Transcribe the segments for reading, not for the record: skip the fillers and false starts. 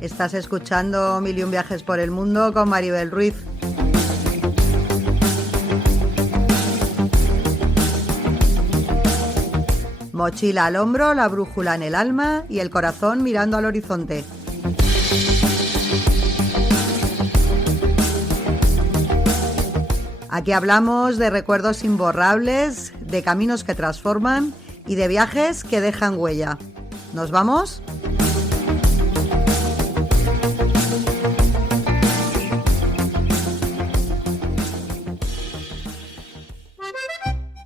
Estás escuchando Mil y un viajes por el mundo con Maribel Ruiz. Mochila al hombro, la brújula en el alma y el corazón mirando al horizonte. Aquí hablamos de recuerdos imborrables, de caminos que transforman y de viajes que dejan huella. ¿Nos vamos?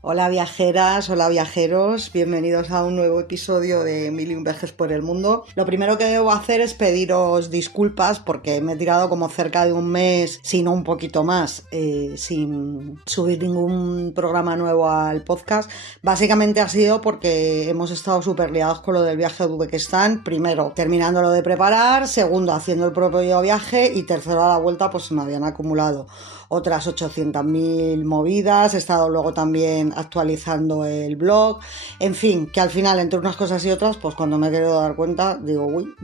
Hola viajeras, hola viajeros, bienvenidos a un nuevo episodio de Mil y un viajes por el mundo. Lo primero que debo hacer es pediros disculpas porque me he tirado como cerca de un mes, si no un poquito más, sin subir ningún programa nuevo al podcast. Básicamente ha sido porque hemos estado súper liados con lo del viaje a Uzbekistán. Primero, terminándolo de preparar, segundo, haciendo el propio viaje y tercero, a la vuelta, pues se me habían acumulado otras 800.000 movidas. He estado luego también actualizando el blog, en fin, que al final entre unas cosas y otras, pues cuando me he querido dar cuenta, digo, uy,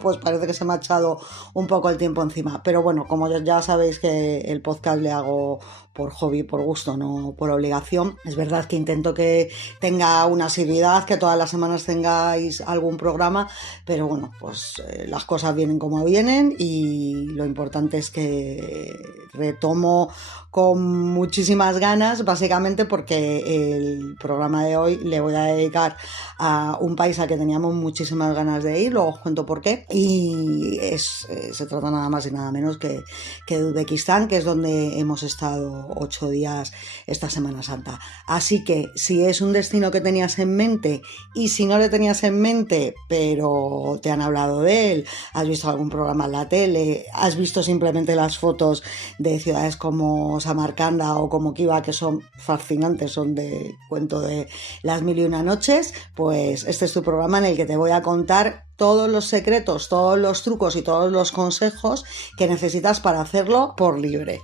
pues parece que se me ha echado un poco el tiempo encima, pero bueno, como ya sabéis que el podcast le hago por hobby, por gusto, no por obligación. Es verdad que intento que tenga una asiduidad, que todas las semanas tengáis algún programa, pero bueno, pues las cosas vienen como vienen y lo importante es que retomo con muchísimas ganas, básicamente porque el programa de hoy le voy a dedicar a un país al que teníamos muchísimas ganas de ir, luego os cuento por qué, y se trata nada más y nada menos que de Uzbekistán, que es donde hemos estado 8 días esta Semana Santa. Así que si es un destino que tenías en mente y si no le tenías en mente, pero te han hablado de él, has visto algún programa en la tele, has visto simplemente las fotos de ciudades como Samarcanda o como Khiva, que son fascinantes, son de cuento de las mil y una noches, pues este es tu programa en el que te voy a contar todos los secretos, todos los trucos y todos los consejos que necesitas para hacerlo por libre.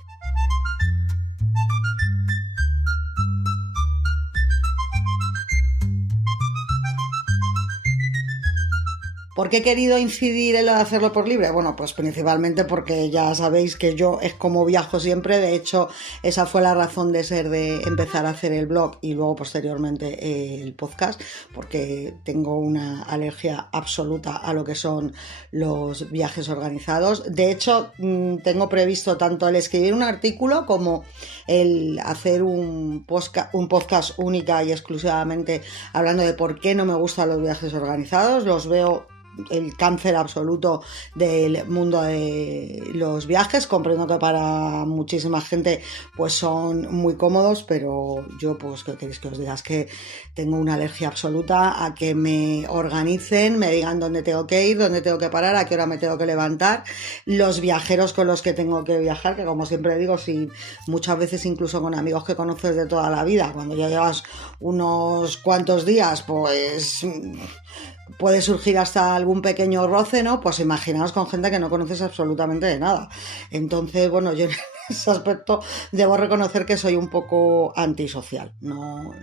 ¿Por qué he querido incidir en lo de hacerlo por libre? Bueno, pues principalmente porque ya sabéis que yo es como viajo siempre. De hecho, esa fue la razón de ser de empezar a hacer el blog y luego posteriormente el podcast, porque tengo una alergia absoluta a lo que son los viajes organizados. De hecho, tengo previsto tanto el escribir un artículo como el hacer un podcast única y exclusivamente hablando de por qué no me gustan los viajes organizados. Los veo el cáncer absoluto del mundo de los viajes. Comprendo que para muchísima gente pues son muy cómodos, pero yo pues ¿qué queréis que os diga? Es que tengo una alergia absoluta a que me organicen, me digan dónde tengo que ir, dónde tengo que parar, a qué hora me tengo que levantar, los viajeros con los que tengo que viajar, que como siempre digo, si muchas veces incluso con amigos que conoces de toda la vida, cuando ya llevas unos cuantos días, pues puede surgir hasta algún pequeño roce, ¿no? Pues imaginaos con gente que no conoces absolutamente de nada. Entonces, bueno, yo en ese aspecto debo reconocer que soy un poco antisocial. No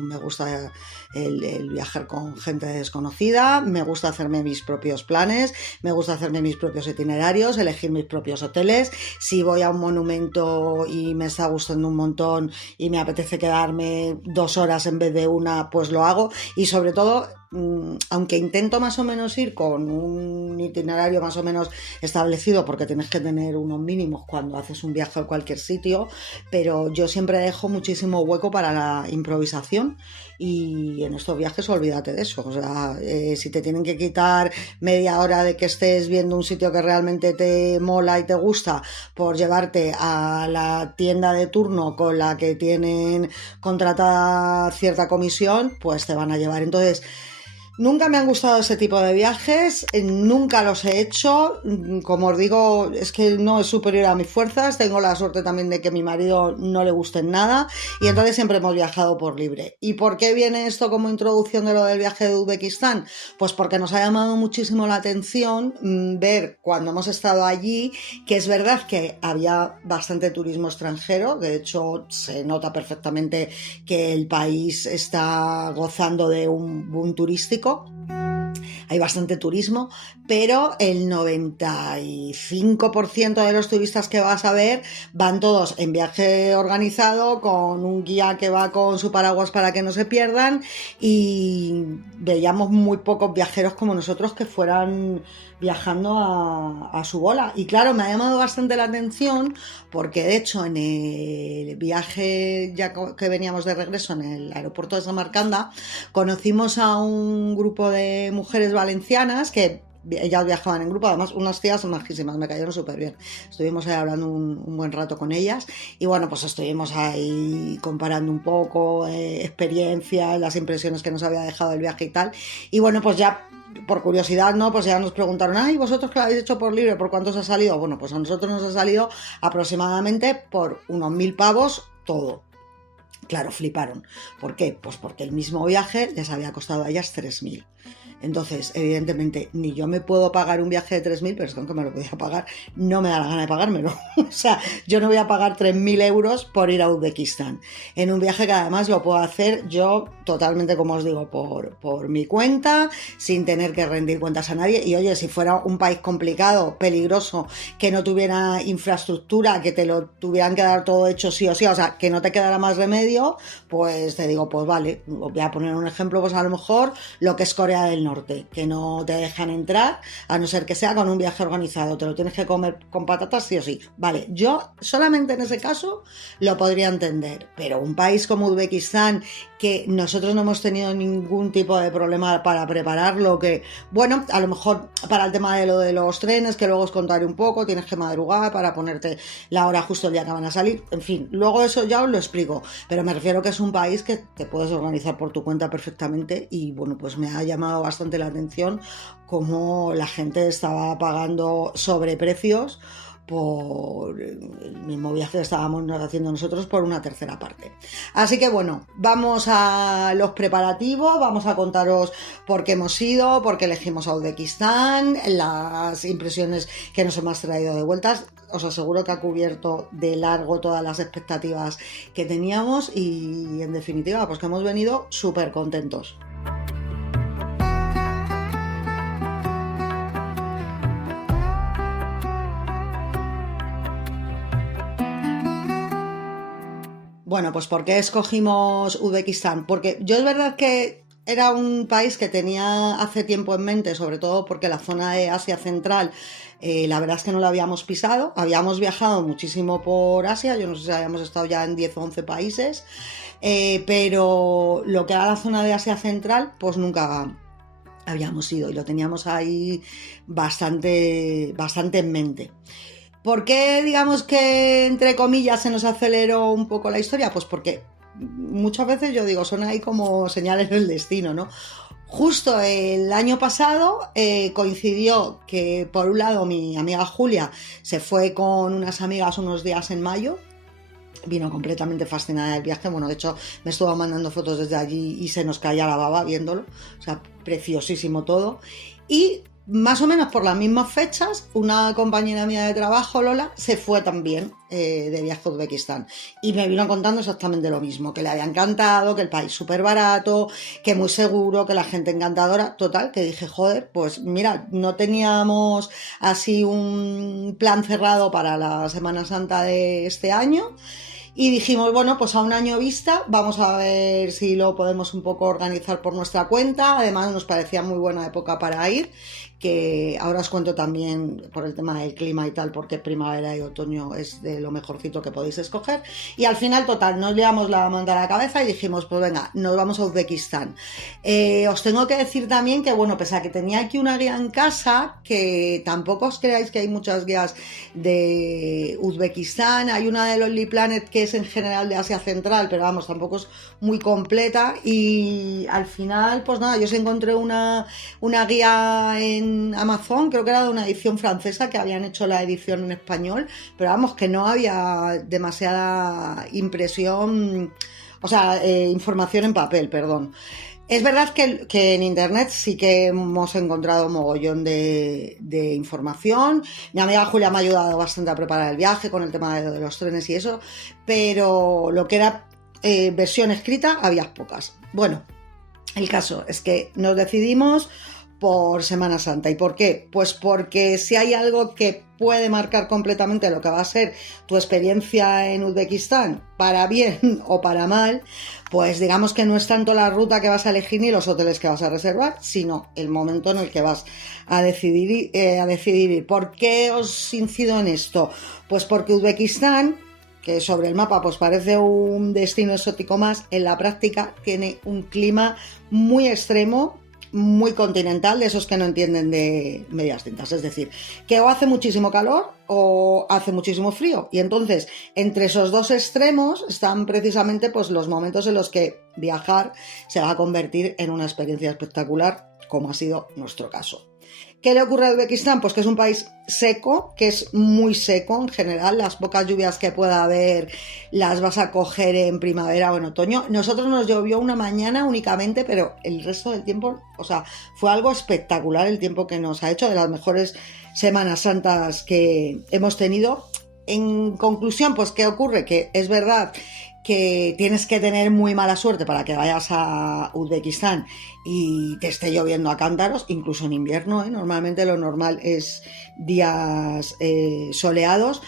me gusta el viajar con gente desconocida, me gusta hacerme mis propios planes, me gusta hacerme mis propios itinerarios, elegir mis propios hoteles. Si voy a un monumento y me está gustando un montón y me apetece quedarme 2 horas en vez de una, pues lo hago. Y sobre todo, aunque intento más o menos ir con un itinerario más o menos establecido, porque tienes que tener unos mínimos cuando haces un viaje a cualquier sitio, pero yo siempre dejo muchísimo hueco para la improvisación, y en estos viajes olvídate de eso. O sea, si te tienen que quitar media hora de que estés viendo un sitio que realmente te mola y te gusta por llevarte a la tienda de turno con la que tienen contratada cierta comisión, pues te van a llevar. Entonces Nunca me han gustado ese tipo de viajes, nunca los he hecho, como os digo, es que no es superior a mis fuerzas, tengo la suerte también de que a mi marido no le gusten nada y entonces siempre hemos viajado por libre. ¿Y por qué viene esto como introducción de lo del viaje de Uzbekistán? Pues porque nos ha llamado muchísimo la atención ver cuando hemos estado allí, que es verdad que había bastante turismo extranjero, de hecho se nota perfectamente que el país está gozando de un boom turístico. Hay bastante turismo, pero el 95% de los turistas que vas a ver van todos en viaje organizado, con un guía que va con su paraguas para que no se pierdan, y veíamos muy pocos viajeros como nosotros que fueran viajando a su bola. Y claro, me ha llamado bastante la atención porque de hecho en el viaje ya que veníamos de regreso en el aeropuerto de Samarcanda conocimos a un grupo de mujeres valencianas que ellas viajaban en grupo, además unas tías majísimas, me cayeron súper bien. Estuvimos ahí hablando un buen rato con ellas y bueno, pues estuvimos ahí comparando un poco experiencias, las impresiones que nos había dejado el viaje y tal. Y bueno, pues ya por curiosidad, ¿no? Pues ya nos preguntaron, ay, ¿vosotros que lo habéis hecho por libre? ¿Por cuánto os ha salido? Bueno, pues a nosotros nos ha salido aproximadamente por unos 1.000 pavos todo. Claro, fliparon. ¿Por qué? Pues porque el mismo viaje les había costado a ellas 3.000. Entonces, evidentemente, ni yo me puedo pagar un viaje de 3.000, pero es que aunque me lo podía pagar, no me da la gana de pagármelo. O sea, yo no voy a pagar 3.000 euros por ir a Uzbekistán. En un viaje que además lo puedo hacer yo totalmente, como os digo, por mi cuenta, sin tener que rendir cuentas a nadie. Y oye, si fuera un país complicado, peligroso, que no tuviera infraestructura, que te lo tuvieran que dar todo hecho sí o sí, o sea, que no te quedara más remedio, pues te digo, pues vale, os voy a poner un ejemplo, pues a lo mejor lo que es Corea del Norte, que no te dejan entrar a no ser que sea con un viaje organizado, te lo tienes que comer con patatas sí o sí. Vale, yo solamente en ese caso lo podría entender, pero un país como Uzbekistán, que nosotros no hemos tenido ningún tipo de problema para prepararlo, que bueno, a lo mejor para el tema de lo de los trenes, que luego os contaré un poco, tienes que madrugar para ponerte la hora justo el día que van a salir, en fin, luego eso ya os lo explico, pero me refiero que es un país que te puedes organizar por tu cuenta perfectamente y bueno, pues me ha llamado bastante la atención cómo la gente estaba pagando sobreprecios por el mismo viaje que estábamos haciendo nosotros por una tercera parte. Así que bueno, vamos a los preparativos, vamos a contaros por qué hemos ido, por qué elegimos a Uzbekistán, las impresiones que nos hemos traído de vueltas. Os aseguro que ha cubierto de largo todas las expectativas que teníamos y en definitiva pues que hemos venido súper contentos. Bueno, pues ¿por qué escogimos Uzbekistán? Porque yo es verdad que era un país que tenía hace tiempo en mente, sobre todo porque la zona de Asia Central, la verdad es que no la habíamos pisado, habíamos viajado muchísimo por Asia, yo no sé si habíamos estado ya en 10 o 11 países, pero lo que era la zona de Asia Central, pues nunca habíamos ido y lo teníamos ahí bastante, bastante en mente. ¿Por qué, digamos que, entre comillas, se nos aceleró un poco la historia? Pues porque muchas veces yo digo, son ahí como señales del destino, ¿no? Justo el año pasado coincidió que, por un lado, mi amiga Julia se fue con unas amigas unos días en mayo, vino completamente fascinada del viaje, bueno, de hecho me estuvo mandando fotos desde allí y se nos caía la baba viéndolo, o sea, preciosísimo todo. Y más o menos por las mismas fechas, una compañera mía de trabajo, Lola, se fue también de viaje a Uzbekistán y me vino contando exactamente lo mismo, que le había encantado, que el país súper barato, que muy seguro, que la gente encantadora, total, que dije, joder, pues mira, no teníamos así un plan cerrado para la Semana Santa de este año. Y dijimos, bueno, pues a un año vista, vamos a ver si lo podemos un poco organizar por nuestra cuenta. Además nos parecía muy buena época para ir, que ahora os cuento también por el tema del clima y tal, porque primavera y otoño es de lo mejorcito que podéis escoger. Y al final, total, nos liamos la manta a la cabeza y dijimos, pues venga, nos vamos a Uzbekistán. Os tengo que decir también que, bueno, pese a que tenía aquí una guía en casa, que tampoco os creáis que hay muchas guías de Uzbekistán. Hay una de Lonely Planet que es en general de Asia Central, pero vamos, tampoco es muy completa. Y al final, pues nada, yo sí encontré una guía en Amazon, creo que era de una edición francesa, que habían hecho la edición en español, pero vamos, que no había demasiada impresión, o sea, información en papel, perdón. Es verdad que en internet sí que hemos encontrado un mogollón de información. Mi amiga Julia me ha ayudado bastante a preparar el viaje con el tema de los trenes y eso, pero lo que era versión escrita había pocas. Bueno, el caso es que nos decidimos por Semana Santa. ¿Y por qué? Pues porque si hay algo que puede marcar completamente lo que va a ser tu experiencia en Uzbekistán, para bien o para mal, pues digamos que no es tanto la ruta que vas a elegir ni los hoteles que vas a reservar, sino el momento en el que vas a decidir ir. ¿Por qué os incido en esto? Pues porque Uzbekistán, que sobre el mapa pues parece un destino exótico más, en la práctica tiene un clima muy extremo, muy continental, de esos que no entienden de medias tintas, es decir, que o hace muchísimo calor o hace muchísimo frío, y entonces entre esos dos extremos están precisamente pues los momentos en los que viajar se va a convertir en una experiencia espectacular, como ha sido nuestro caso. ¿Qué le ocurre a Uzbekistán? Pues que es un país seco, que es muy seco en general. Las pocas lluvias que pueda haber las vas a coger en primavera o en otoño. Nosotros nos llovió una mañana únicamente, pero el resto del tiempo, o sea, fue algo espectacular el tiempo que nos ha hecho, de las mejores Semanas Santas que hemos tenido. En conclusión, pues ¿qué ocurre? Que es verdad que tienes que tener muy mala suerte para que vayas a Uzbekistán y te esté lloviendo a cántaros, incluso en invierno, ¿eh? Normalmente lo normal es días soleados,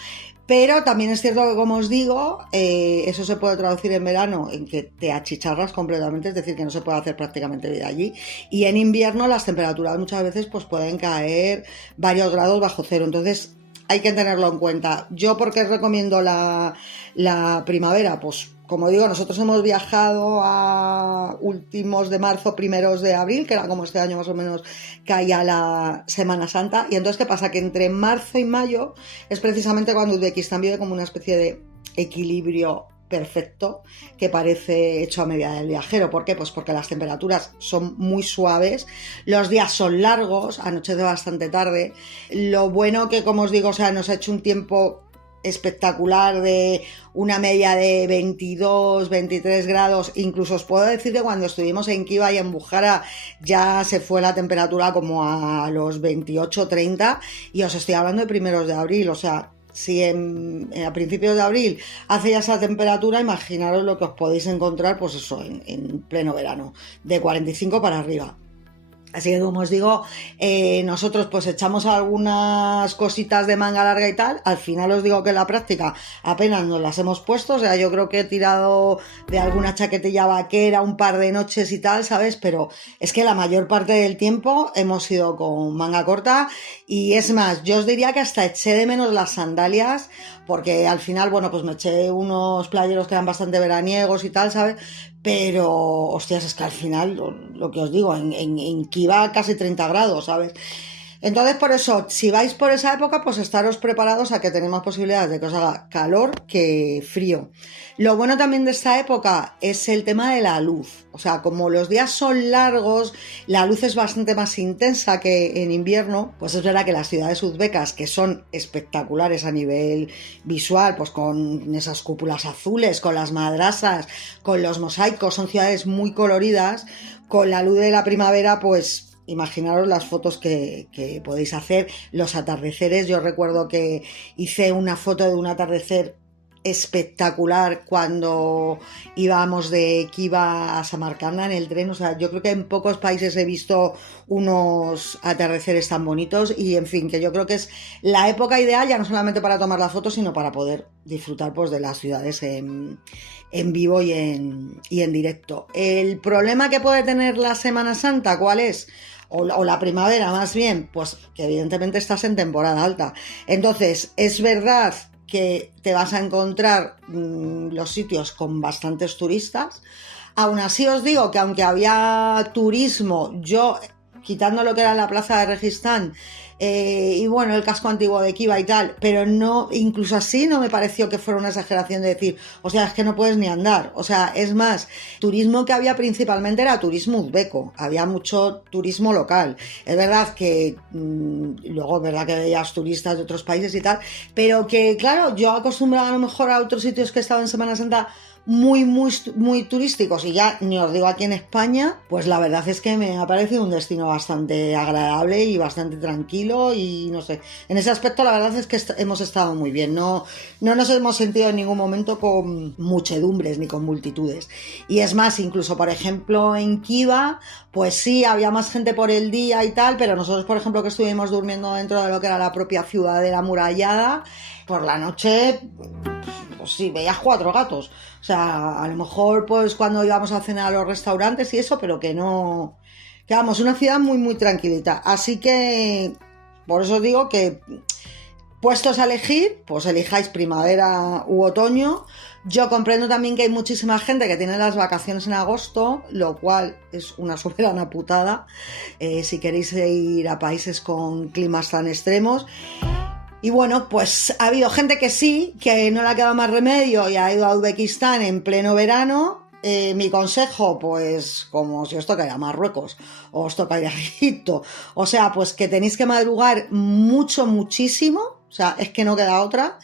pero también es cierto que, como os digo, eso se puede traducir en verano en que te achicharras completamente, es decir, que no se puede hacer prácticamente vida allí, y en invierno las temperaturas muchas veces pues pueden caer varios grados bajo cero, entonces hay que tenerlo en cuenta. ¿Yo por qué recomiendo la primavera? Pues como digo, nosotros hemos viajado a últimos de marzo, primeros de abril, que era como este año más o menos caía la Semana Santa. Y entonces, ¿qué pasa? Que entre marzo y mayo es precisamente cuando Uzbekistán vive como una especie de equilibrio perfecto que parece hecho a medida del viajero. ¿Por qué? Pues porque las temperaturas son muy suaves, los días son largos, anochece bastante tarde. Lo bueno que, como os digo, o sea, nos ha hecho un tiempo espectacular, de una media de 22, 23 grados, incluso os puedo decir que cuando estuvimos en Kiva y en Bukhara ya se fue la temperatura como a los 28, 30, y os estoy hablando de primeros de abril, o sea, si a principios de abril hace ya esa temperatura, imaginaros lo que os podéis encontrar, pues eso, en pleno verano, de 45 para arriba. Así que, como os digo, nosotros pues echamos algunas cositas de manga larga y tal. Al final os digo que en la práctica apenas nos las hemos puesto. O sea, yo creo que he tirado de alguna chaquetilla vaquera un par de noches y tal, ¿sabes? Pero es que la mayor parte del tiempo hemos ido con manga corta. Y es más, yo os diría que hasta eché de menos las sandalias, porque al final, bueno, pues me eché unos playeros que eran bastante veraniegos y tal, ¿sabes? Pero, hostias, es que al final, lo que os digo, en Kiva casi 30 grados, ¿sabes? Entonces, por eso, si vais por esa época, pues estaros preparados a que tenéis más posibilidades de que os haga calor que frío. Lo bueno también de esta época es el tema de la luz. O sea, como los días son largos, la luz es bastante más intensa que en invierno, pues es verdad que las ciudades uzbecas, que son espectaculares a nivel visual, pues con esas cúpulas azules, con las madrasas, con los mosaicos, son ciudades muy coloridas. Con la luz de la primavera, pues imaginaros las fotos que podéis hacer, los atardeceres. Yo recuerdo que hice una foto de un atardecer espectacular cuando íbamos de Kiva a Samarcanda en el tren. O sea, yo creo que en pocos países he visto unos atardeceres tan bonitos, y en fin, que yo creo que es la época ideal ya no solamente para tomar la foto, sino para poder disfrutar pues de las ciudades en vivo y en directo. El problema que puede tener la Semana Santa, ¿cuál es? O la primavera más bien, pues que evidentemente estás en temporada alta. Entonces, es verdad que te vas a encontrar los sitios con bastantes turistas. Aún así os digo que aunque había turismo, yo quitando lo que era la plaza de Registán, y bueno, el casco antiguo de Kiva y tal, pero no, incluso así no me pareció que fuera una exageración de decir, o sea, es que no puedes ni andar. O sea, es más, turismo que había principalmente era turismo uzbeco, había mucho turismo local. Es verdad que luego es verdad que veías turistas de otros países y tal, pero que claro, yo acostumbraba a lo mejor a otros sitios que he estado en Semana Santa muy turísticos, y ya ni os digo aquí en España, pues la verdad es que me ha parecido un destino bastante agradable y bastante tranquilo, y no sé, en ese aspecto la verdad es que hemos estado muy bien, no nos hemos sentido en ningún momento con muchedumbres ni con multitudes. Y es más, incluso por ejemplo en Kiva, pues sí, había más gente por el día y tal, pero nosotros por ejemplo que estuvimos durmiendo dentro de lo que era la propia ciudadela amurallada, por la noche pues sí, veías 4 gatos. O sea, a lo mejor pues cuando íbamos a cenar a los restaurantes y eso, pero que no... Que vamos, una ciudad muy tranquilita. Así que por eso digo que puestos a elegir, pues elijáis primavera u otoño. Yo comprendo también que hay muchísima gente que tiene las vacaciones en agosto, lo cual es una soberana putada, si queréis ir a países con climas tan extremos. Y bueno, pues ha habido gente que sí, que no le ha quedado más remedio y ha ido a Uzbekistán en pleno verano. Mi consejo, pues como si os toca ir a Marruecos o os toca ir a Egipto, o sea, pues que tenéis que madrugar muchísimo, o sea, es que no queda otra.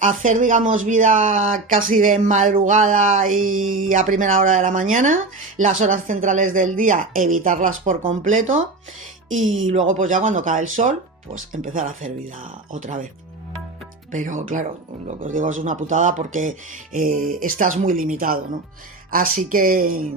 Hacer, digamos, vida casi de madrugada y a primera hora de la mañana, las horas centrales del día, evitarlas por completo, y luego pues ya cuando cae el sol, pues empezar a hacer vida otra vez. Pero claro, lo que os digo es una putada porque estás muy limitado, ¿no? Así que,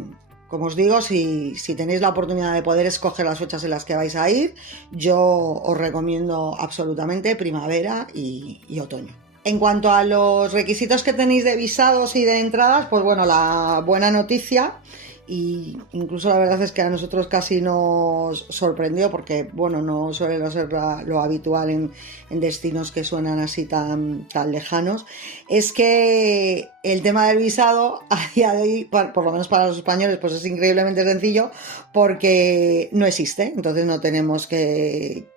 como os digo, si tenéis la oportunidad de poder escoger las fechas en las que vais a ir, yo os recomiendo absolutamente primavera y otoño. En cuanto a los requisitos que tenéis de visados y de entradas, pues bueno, la buena noticia, y incluso la verdad es que a nosotros casi nos sorprendió porque bueno, no suele ser lo habitual en destinos que suenan así tan lejanos, es que el tema del visado a día de hoy, por lo menos para los españoles, pues es increíblemente sencillo porque no existe. Entonces no tenemos que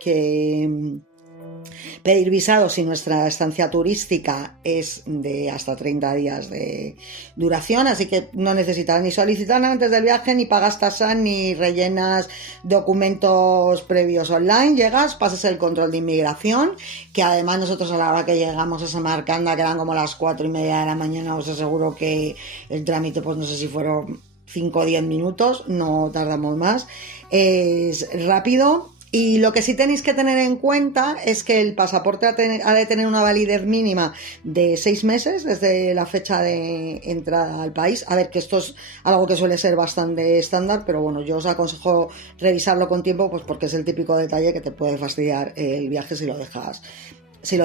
pedir visado si nuestra estancia turística es de hasta 30 días de duración, así que no necesitas ni solicitar antes del viaje, ni pagas tasa, ni rellenas documentos previos online. Llegas, pasas el control de inmigración, que además nosotros a la hora que llegamos a Samarcanda, que eran como las 4:30 de la mañana, os aseguro que el trámite, pues no sé si fueron 5 o 10 minutos, no tardamos más, es rápido. Y lo que sí tenéis que tener en cuenta es que el pasaporte ha de tener una validez mínima de 6 meses desde la fecha de entrada al país. A ver, que esto es algo que suele ser bastante estándar, pero bueno, yo os aconsejo revisarlo con tiempo, pues porque es el típico detalle que te puede fastidiar el viaje si lo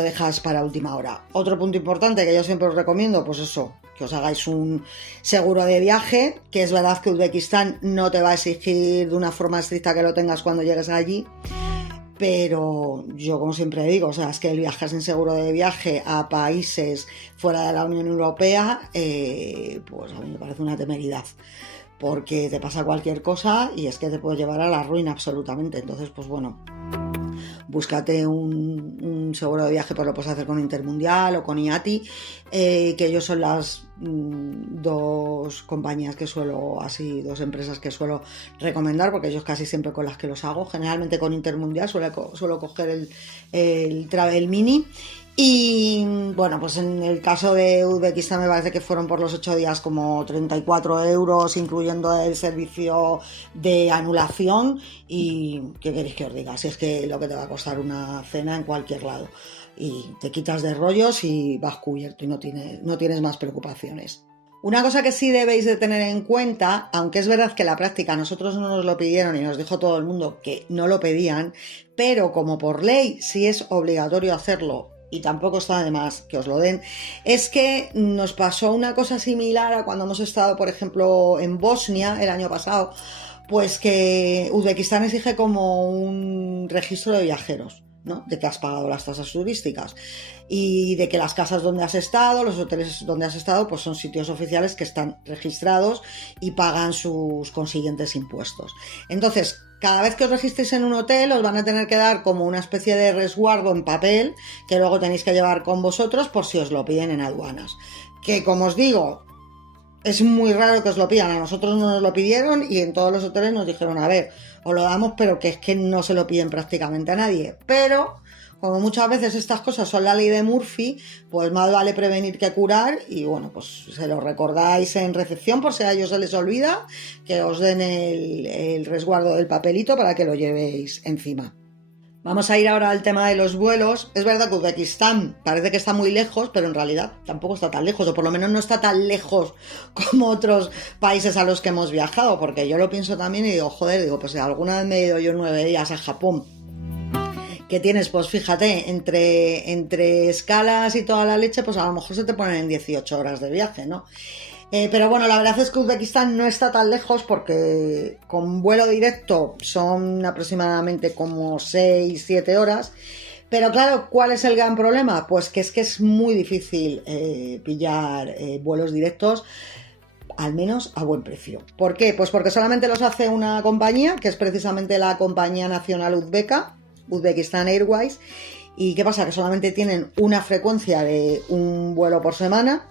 dejas para última hora. Otro punto importante que yo siempre os recomiendo, pues eso, que os hagáis un seguro de viaje, que es verdad que Uzbekistán no te va a exigir de una forma estricta que lo tengas cuando llegues allí, pero yo como siempre digo, o sea, es que el viajar sin seguro de viaje a países fuera de la Unión Europea, pues a mí me parece una temeridad, porque te pasa cualquier cosa y es que te puede llevar a la ruina absolutamente. Entonces, pues bueno, búscate un seguro de viaje, pues lo puedes hacer con Intermundial o con IATI, que ellos son las dos compañías que dos empresas que suelo recomendar, porque ellos casi siempre con las que los hago. Generalmente con Intermundial suelo coger el Travel Mini. Y bueno, pues en el caso de Uzbekistán me parece que fueron por los 8 días como 34 euros, incluyendo el servicio de anulación. Y ¿qué queréis que os diga? Si es que lo que te va a costar una cena en cualquier lado, y te quitas de rollos y vas cubierto y no tienes más preocupaciones. Una cosa que sí debéis de tener en cuenta, aunque es verdad que en la práctica nosotros no nos lo pidieron y nos dijo todo el mundo que no lo pedían, pero como por ley sí es obligatorio hacerlo, y tampoco está de más que os lo den, es que nos pasó una cosa similar a cuando hemos estado, por ejemplo, en Bosnia el año pasado, pues que Uzbekistán exige como un registro de viajeros, ¿no? De que has pagado las tasas turísticas y de que las casas donde has estado, los hoteles donde has estado, pues son sitios oficiales que están registrados y pagan sus consiguientes impuestos. Entonces, cada vez que os registréis en un hotel os van a tener que dar como una especie de resguardo en papel que luego tenéis que llevar con vosotros por si os lo piden en aduanas. Que como os digo, es muy raro que os lo pidan, a nosotros no nos lo pidieron y en todos los hoteles nos dijeron, a ver, os lo damos, pero que es que no se lo piden prácticamente a nadie. Pero como muchas veces estas cosas son la ley de Murphy, pues más vale prevenir que curar y bueno, pues se lo recordáis en recepción por si a ellos se les olvida, que os den el resguardo del papelito para que lo llevéis encima. Vamos a ir ahora al tema de los vuelos. Es verdad que Uzbekistán parece que está muy lejos, pero en realidad tampoco está tan lejos, o por lo menos no está tan lejos como otros países a los que hemos viajado, porque yo lo pienso también y digo, joder, digo, pues alguna vez me he ido yo 9 días a Japón. Que tienes, pues fíjate, entre escalas y toda la leche, pues a lo mejor se te ponen en 18 horas de viaje, ¿no? Pero bueno, la verdad es que Uzbekistán no está tan lejos porque con vuelo directo son aproximadamente como 6-7 horas. Pero claro, ¿cuál es el gran problema? Pues que es muy difícil pillar vuelos directos, al menos a buen precio. ¿Por qué? Pues porque solamente los hace una compañía, que es precisamente la compañía nacional uzbeca, Uzbekistan Airways. ¿Y qué pasa? Que solamente tienen una frecuencia de un vuelo por semana.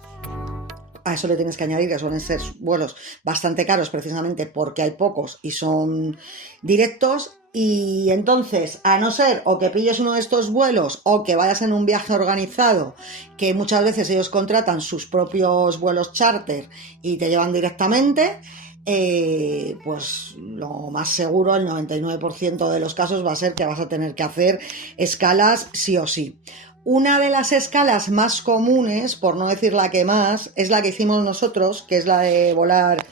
A eso le tienes que añadir que suelen ser vuelos bastante caros precisamente porque hay pocos y son directos. Y entonces, a no ser o que pilles uno de estos vuelos o que vayas en un viaje organizado, que muchas veces ellos contratan sus propios vuelos charter y te llevan directamente, pues lo más seguro, el 99% de los casos va a ser que vas a tener que hacer escalas sí o sí. Una de las escalas más comunes, por no decir la que más, es la que hicimos nosotros, que es la de volar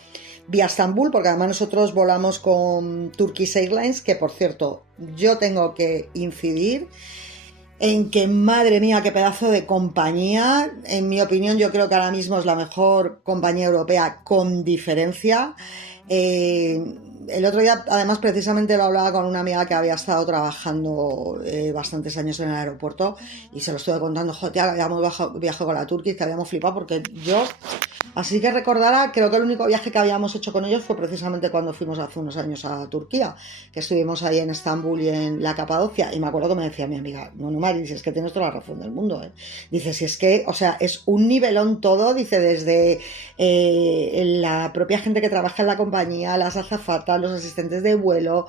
vía Estambul, porque además nosotros volamos con Turkish Airlines, que por cierto, yo tengo que incidir en que, madre mía, qué pedazo de compañía. En mi opinión, yo creo que ahora mismo es la mejor compañía europea con diferencia. El otro día, además, precisamente lo hablaba con una amiga que había estado trabajando bastantes años en el aeropuerto y se lo estuve contando, joder, habíamos viajado con la Turkish, que habíamos flipado porque yo, así que recordara, creo que el único viaje que habíamos hecho con ellos fue precisamente cuando fuimos hace unos años a Turquía, que estuvimos ahí en Estambul y en la Capadocia, y me acuerdo que me decía mi amiga, no, Mari, dice, es que tienes toda la razón del mundo, ¿eh? Dice, si es que, o sea, es un nivelón todo, dice, desde la propia gente que trabaja en la compañía, las azafatas, los asistentes de vuelo,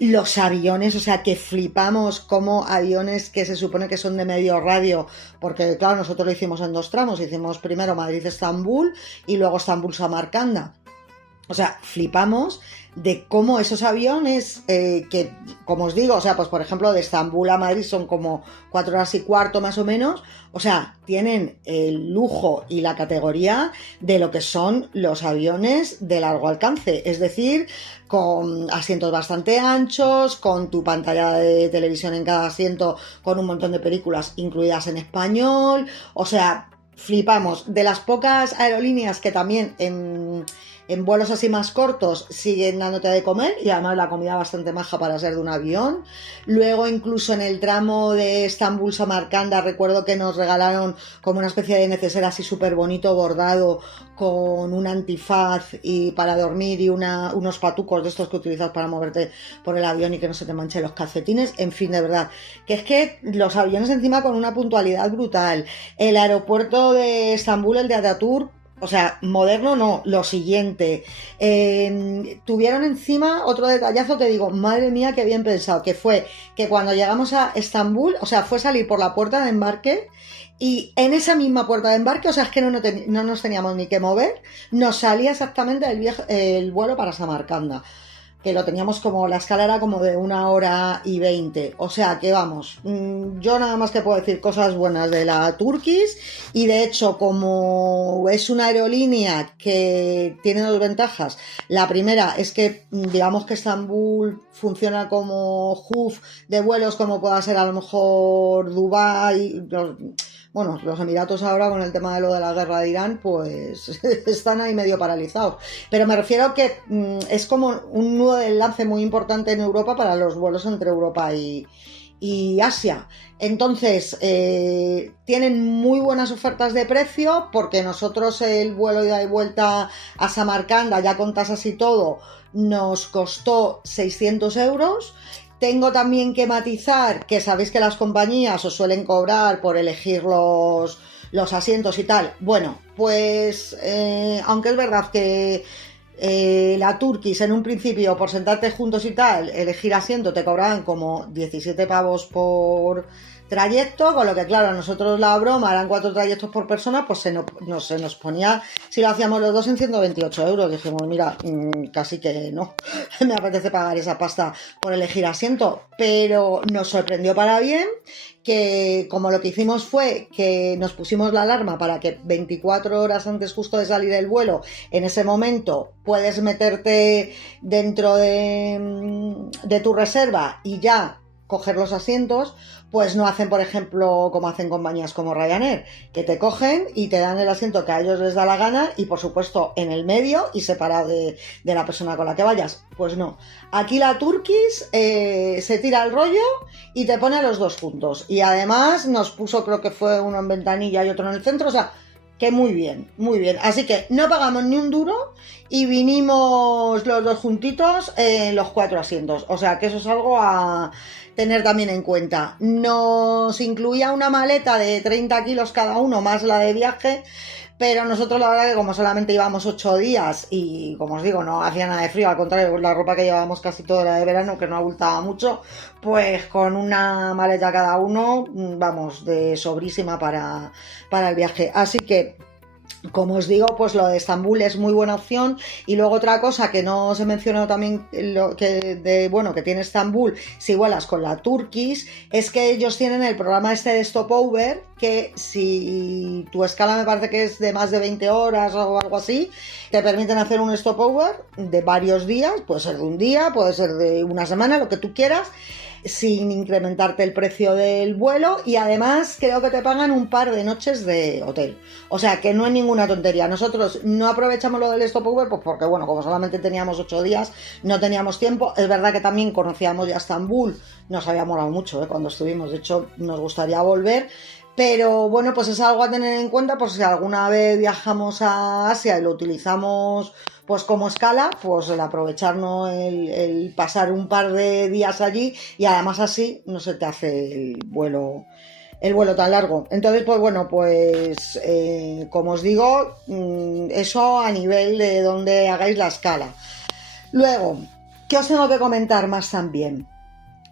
los aviones, o sea, que flipamos como aviones que se supone que son de medio radio, porque claro, nosotros lo hicimos en 2 tramos, hicimos primero Madrid-Estambul y luego Estambul-Samarcanda. O sea, flipamos de cómo esos aviones, que como os digo, o sea, pues por ejemplo de Estambul a Madrid son como 4 horas y cuarto más o menos, o sea, tienen el lujo y la categoría de lo que son los aviones de largo alcance, es decir, con asientos bastante anchos, con tu pantalla de televisión en cada asiento, con un montón de películas incluidas en español, o sea, flipamos. De las pocas aerolíneas que también en vuelos así más cortos siguen dándote de comer y además la comida bastante maja para ser de un avión. Luego incluso en el tramo de Estambul-Samarcanda recuerdo que nos regalaron como una especie de neceser así súper bonito bordado con un antifaz y para dormir y unos patucos de estos que utilizas para moverte por el avión y que no se te manchen los calcetines. En fin, de verdad, que es que los aviones encima con una puntualidad brutal. El aeropuerto de Estambul, el de Ataturk, o sea, moderno no, lo siguiente. Tuvieron encima otro detallazo que digo, madre mía, qué bien pensado, que fue que cuando llegamos a Estambul, o sea, fue salir por la puerta de embarque y en esa misma puerta de embarque, o sea, es que no nos teníamos ni que mover, nos salía exactamente el vuelo para Samarcanda, que lo teníamos como, la escala era como de 1 hora y 20, o sea que vamos, yo nada más que puedo decir cosas buenas de la Turkish, y de hecho como es una aerolínea que tiene 2 ventajas, la primera es que digamos que Estambul funciona como hub de vuelos como pueda ser a lo mejor Dubái, bueno, los Emiratos ahora con el tema de lo de la guerra de Irán, pues están ahí medio paralizados. Pero me refiero que es como un nudo de enlace muy importante en Europa para los vuelos entre Europa y y Asia. Entonces, tienen muy buenas ofertas de precio, porque nosotros el vuelo ida y vuelta a Samarcanda, ya con tasas y todo, nos costó 600 euros. Tengo también que matizar que sabéis que las compañías os suelen cobrar por elegir los asientos y tal. Bueno, pues aunque es verdad que la Turkish en un principio, por sentarte juntos y tal, elegir asiento, te cobraban como 17 pavos por trayecto, con lo que claro, a nosotros la broma eran 4 trayectos por persona, pues se nos ponía, si lo hacíamos los dos, en 128 euros. Dijimos, mira, casi que no, me apetece pagar esa pasta por elegir asiento, pero nos sorprendió para bien, que como lo que hicimos fue que nos pusimos la alarma para que 24 horas antes justo de salir el vuelo, en ese momento puedes meterte dentro de tu reserva y ya coger los asientos. Pues no hacen, por ejemplo, como hacen compañías como Ryanair, que te cogen y te dan el asiento que a ellos les da la gana y, por supuesto, en el medio y separado de la persona con la que vayas. Pues no. Aquí la Turkish se tira el rollo y te pone a los dos juntos. Y además nos puso, creo que fue uno en ventanilla y otro en el centro, o sea, que muy bien, muy bien. Así que no pagamos ni un duro y vinimos los dos juntitos en los 4 asientos. O sea, que eso es algo a tener también en cuenta. Nos incluía una maleta de 30 kilos cada uno, más la de viaje, pero nosotros la verdad que como solamente íbamos 8 días y como os digo, no hacía nada de frío, al contrario, la ropa que llevábamos casi toda era de verano, que no abultaba mucho, pues con una maleta cada uno, vamos, de sobrísima para el viaje. Así que, como os digo, pues lo de Estambul es muy buena opción. Y luego otra cosa que no se mencionó también, que tiene Estambul si vuelas con la Turkish, es que ellos tienen el programa este de stopover, que si tu escala me parece que es de más de 20 horas o algo así, te permiten hacer un stopover de varios días, puede ser de un día, puede ser de una semana, lo que tú quieras, sin incrementarte el precio del vuelo, y además creo que te pagan un par de noches de hotel. O sea que no es ninguna tontería. Nosotros no aprovechamos lo del stopover pues porque, bueno, como solamente teníamos 8 días, no teníamos tiempo. Es verdad que también conocíamos ya Estambul, nos había molado mucho cuando estuvimos, de hecho nos gustaría volver. Pero bueno, pues es algo a tener en cuenta, pues si alguna vez viajamos a Asia y lo utilizamos pues como escala, pues el aprovecharnos, el pasar un par de días allí, y además así no se te hace el vuelo tan largo. Entonces, pues bueno, pues como os digo, eso a nivel de donde hagáis la escala. Luego, ¿qué os tengo que comentar más también?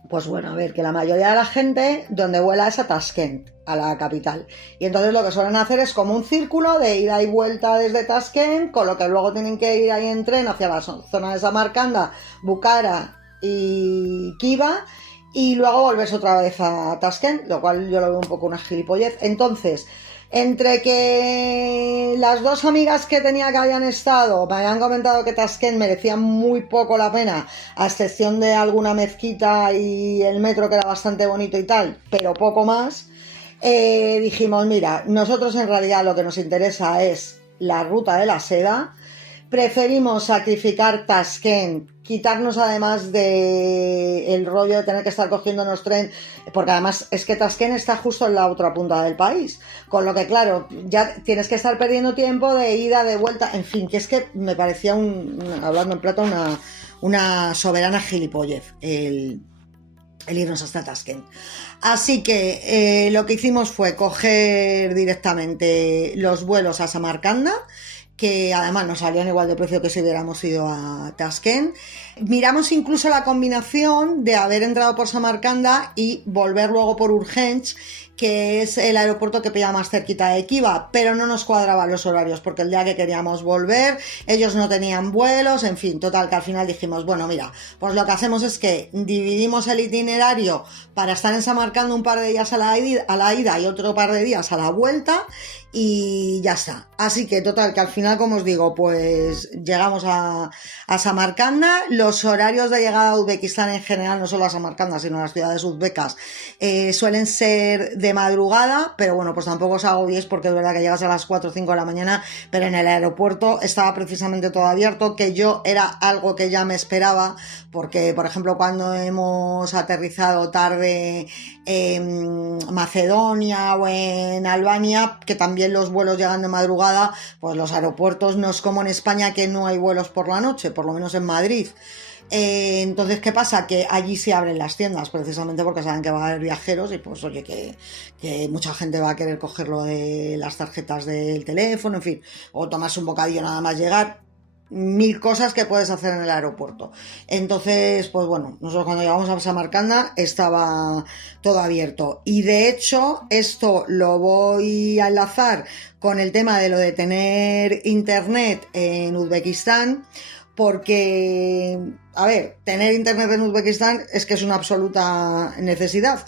Pues bueno, a ver, que la mayoría de la gente donde vuela es a Tashkent, a la capital. Y entonces lo que suelen hacer es como un círculo de ida y vuelta desde Tashkent, con lo que luego tienen que ir ahí en tren hacia la zona de Samarcanda, Bukhara y Khiva, y luego volverse otra vez a Tashkent, lo cual yo lo veo un poco una gilipollez. Entonces, entre que las dos amigas que tenía que habían estado me habían comentado que Tashkent merecía muy poco la pena, a excepción de alguna mezquita y el metro que era bastante bonito y tal, pero poco más, dijimos, mira, nosotros en realidad lo que nos interesa es la ruta de la seda. Preferimos sacrificar Tashkent, quitarnos además de el rollo de tener que estar cogiéndonos tren, porque además es que Tashkent está justo en la otra punta del país, con lo que claro, ya tienes que estar perdiendo tiempo de ida, de vuelta, en fin, que es que me parecía hablando en plata, una soberana gilipollez el irnos hasta Tashkent. Así que lo que hicimos fue coger directamente los vuelos a Samarcanda, que además nos salían igual de precio que si hubiéramos ido a Tashkent. Miramos incluso la combinación de haber entrado por Samarcanda y volver luego por Urgench, que es el aeropuerto que pilla más cerquita de Khiva, pero no nos cuadraban los horarios, porque el día que queríamos volver, ellos no tenían vuelos, en fin, total, que al final dijimos, bueno, mira, pues lo que hacemos es que dividimos el itinerario para estar en Samarcanda un par de días a la ida y otro par de días a la vuelta, y ya está. Así que total, que al final, como os digo, pues llegamos a Samarcanda. Los horarios de llegada a Uzbekistán en general, no solo a Samarcanda, sino a las ciudades uzbecas, suelen ser de de madrugada, pero bueno, pues tampoco os agobiéis porque es verdad que llegas a las 4 o 5 de la mañana, pero en el aeropuerto estaba precisamente todo abierto, que yo era algo que ya me esperaba, porque por ejemplo cuando hemos aterrizado tarde en Macedonia o en Albania, que también los vuelos llegan de madrugada, pues los aeropuertos no es como en España que no hay vuelos por la noche, por lo menos en Madrid. Entonces, ¿qué pasa? Que allí se abren las tiendas, precisamente porque saben que va a haber viajeros y pues oye, que mucha gente va a querer cogerlo de las tarjetas del teléfono, en fin, o tomarse un bocadillo nada más llegar. Mil cosas que puedes hacer en el aeropuerto. Entonces, pues bueno, nosotros cuando llegamos a Samarcanda estaba todo abierto. Y de hecho, esto lo voy a enlazar con el tema de lo de tener internet en Uzbekistán, porque, a ver, tener internet en Uzbekistán es que es una absoluta necesidad.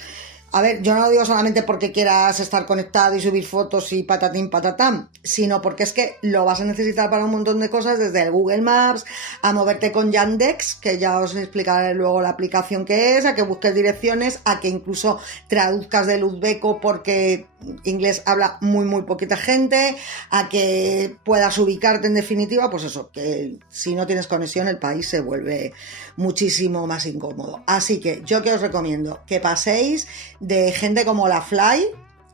A ver, yo no lo digo solamente porque quieras estar conectado y subir fotos y patatín patatán, sino porque es que lo vas a necesitar para un montón de cosas, desde el Google Maps, a moverte con Yandex, que ya os explicaré luego la aplicación que es, a que busques direcciones, a que incluso traduzcas del uzbeco porque inglés habla muy poquita gente, a que puedas ubicarte en definitiva, pues eso, que si no tienes conexión el país se vuelve muchísimo más incómodo. Así que yo que os recomiendo que paséis de gente como la Fly,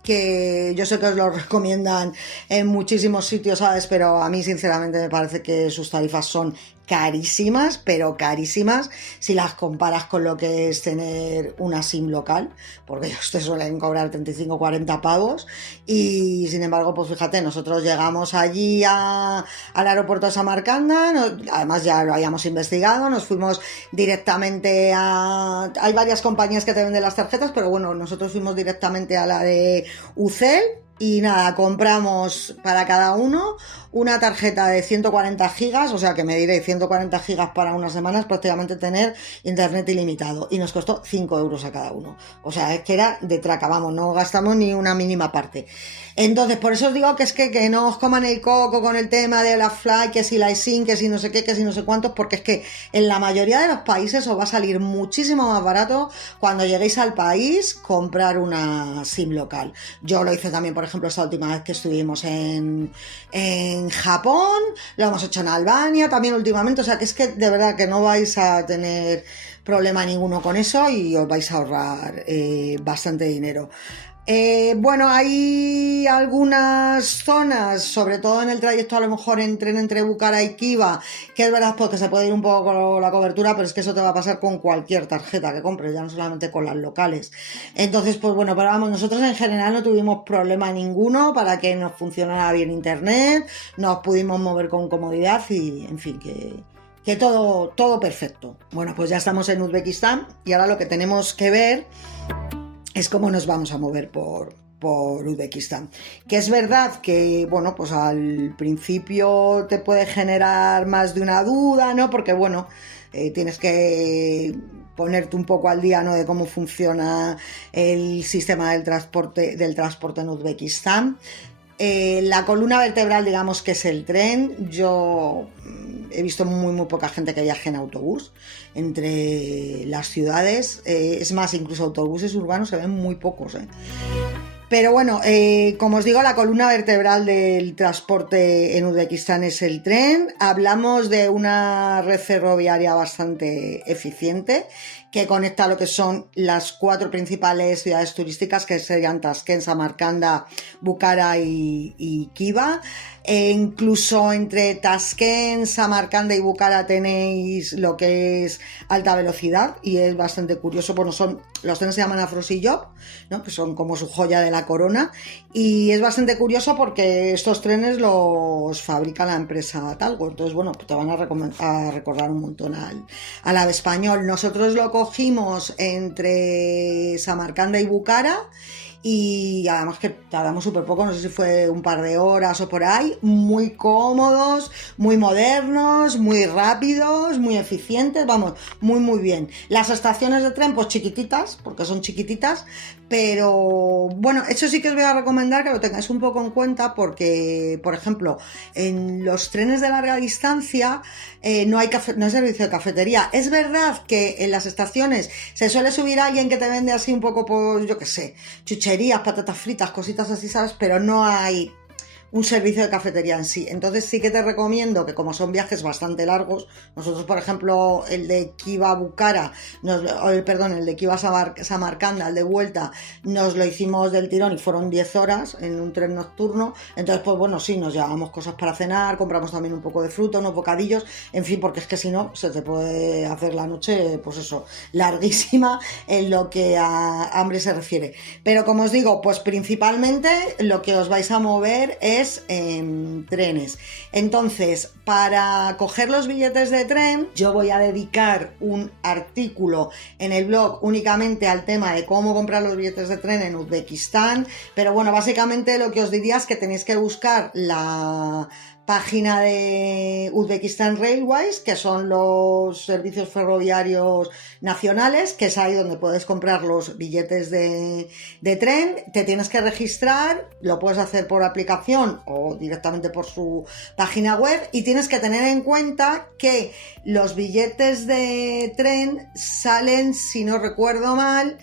que yo sé que os lo recomiendan en muchísimos sitios, ¿sabes? Pero a mí sinceramente me parece que sus tarifas son carísimas, pero carísimas, si las comparas con lo que es tener una SIM local, porque ellos te suelen cobrar 35 o 40 pavos, y sin embargo, pues fíjate, nosotros llegamos allí al aeropuerto de Samarcanda, además ya lo habíamos investigado, nos fuimos directamente a... Hay varias compañías que te venden las tarjetas, pero bueno, nosotros fuimos directamente a la de Ucel, y nada, compramos para cada uno una tarjeta de 140 gigas, o sea que me diré 140 gigas para unas semanas, prácticamente tener internet ilimitado. Y nos costó 5 euros a cada uno. O sea, es que era de traca, vamos, no gastamos ni una mínima parte. Entonces, por eso os digo que es que no os coman el coco con el tema de la Fly, que si la eSIM, que si no sé qué, que si no sé cuántos, porque es que en la mayoría de los países os va a salir muchísimo más barato cuando lleguéis al país comprar una SIM local. Yo lo hice también, por ejemplo, esta última vez que estuvimos en Japón, lo hemos hecho en Albania también últimamente, o sea que es que de verdad que no vais a tener problema ninguno con eso y os vais a ahorrar bastante dinero. Bueno, hay algunas zonas, sobre todo en el trayecto a lo mejor entre Bukhara y Khiva, que es verdad porque se puede ir un poco con la cobertura, pero es que eso te va a pasar con cualquier tarjeta que compres, ya no solamente con las locales. Entonces, pues bueno, pero vamos, nosotros en general no tuvimos problema ninguno para que nos funcionara bien internet, nos pudimos mover con comodidad y, en fin, que todo perfecto. Bueno, pues ya estamos en Uzbekistán y ahora lo que tenemos que ver es cómo nos vamos a mover por Uzbekistán. Que es verdad que, bueno, pues al principio te puede generar más de una duda, ¿no? Porque, bueno, tienes que ponerte un poco al día, ¿no?, de cómo funciona el sistema del transporte en Uzbekistán. La columna vertebral, digamos que es el tren. Yo he visto muy poca gente que viaje en autobús entre las ciudades. Es más, incluso autobuses urbanos se ven muy pocos, ¿eh? Pero bueno, como os digo, la columna vertebral del transporte en Uzbekistán es el tren. Hablamos de una red ferroviaria bastante eficiente que conecta lo que son las 4 principales ciudades turísticas, que serían Tashkent, Samarcanda, Bukhara y Khiva. Incluso entre Tashkent, Samarcanda y Bukhara tenéis lo que es alta velocidad y es bastante curioso. Bueno, los trenes se llaman Afrosiyop, ¿no?, que son como su joya de la corona, y es bastante curioso porque estos trenes los fabrica la empresa Talgo, entonces bueno, pues te van a recordar un montón al ave español. Nosotros lo cogimos entre Samarcanda y Bukhara y además que tardamos súper poco, no sé si fue un par de horas o por ahí, muy cómodos, muy modernos, muy rápidos, muy eficientes, vamos, muy bien. Las estaciones de tren pues chiquititas, porque son chiquititas, pero bueno, eso sí que os voy a recomendar que lo tengáis un poco en cuenta porque, por ejemplo, en los trenes de larga distancia no hay servicio de cafetería. Es verdad que en las estaciones se suele subir alguien que te vende así un poco, pues yo qué sé, chucherías chucherías, patatas fritas, cositas así, ¿sabes? Pero no hay un servicio de cafetería en sí. Entonces sí que te recomiendo que, como son viajes bastante largos, nosotros por ejemplo el de Kiva Bukhara, el de Kiva Samarcanda, el de vuelta, nos lo hicimos del tirón y fueron 10 horas en un tren nocturno. Entonces pues bueno, sí, nos llevamos cosas para cenar, compramos también un poco de fruta, unos bocadillos, en fin, porque es que si no se te puede hacer la noche, pues eso, larguísima en lo que a hambre se refiere. Pero como os digo, pues principalmente lo que os vais a mover es en trenes. Entonces, para coger los billetes de tren, yo voy a dedicar un artículo en el blog únicamente al tema de cómo comprar los billetes de tren en Uzbekistán, pero bueno, básicamente lo que os diría es que tenéis que buscar la página de Uzbekistan Railways, que son los servicios ferroviarios nacionales, que es ahí donde puedes comprar los billetes de tren. Te tienes que registrar, lo puedes hacer por aplicación o directamente por su página web, y tienes que tener en cuenta que los billetes de tren salen, si no recuerdo mal,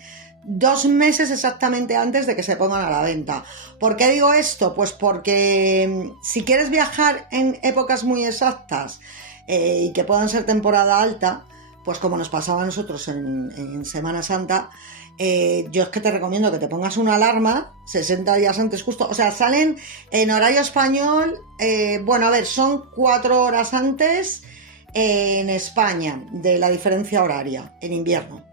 2 meses exactamente antes de que se pongan a la venta. ¿Por qué digo esto? Pues porque si quieres viajar en épocas muy exactas y que puedan ser temporada alta, pues como nos pasaba a nosotros en Semana Santa, yo es que te recomiendo que te pongas una alarma 60 días antes justo. O sea, salen en horario español, bueno, a ver, son 4 horas antes en España de la diferencia horaria en invierno.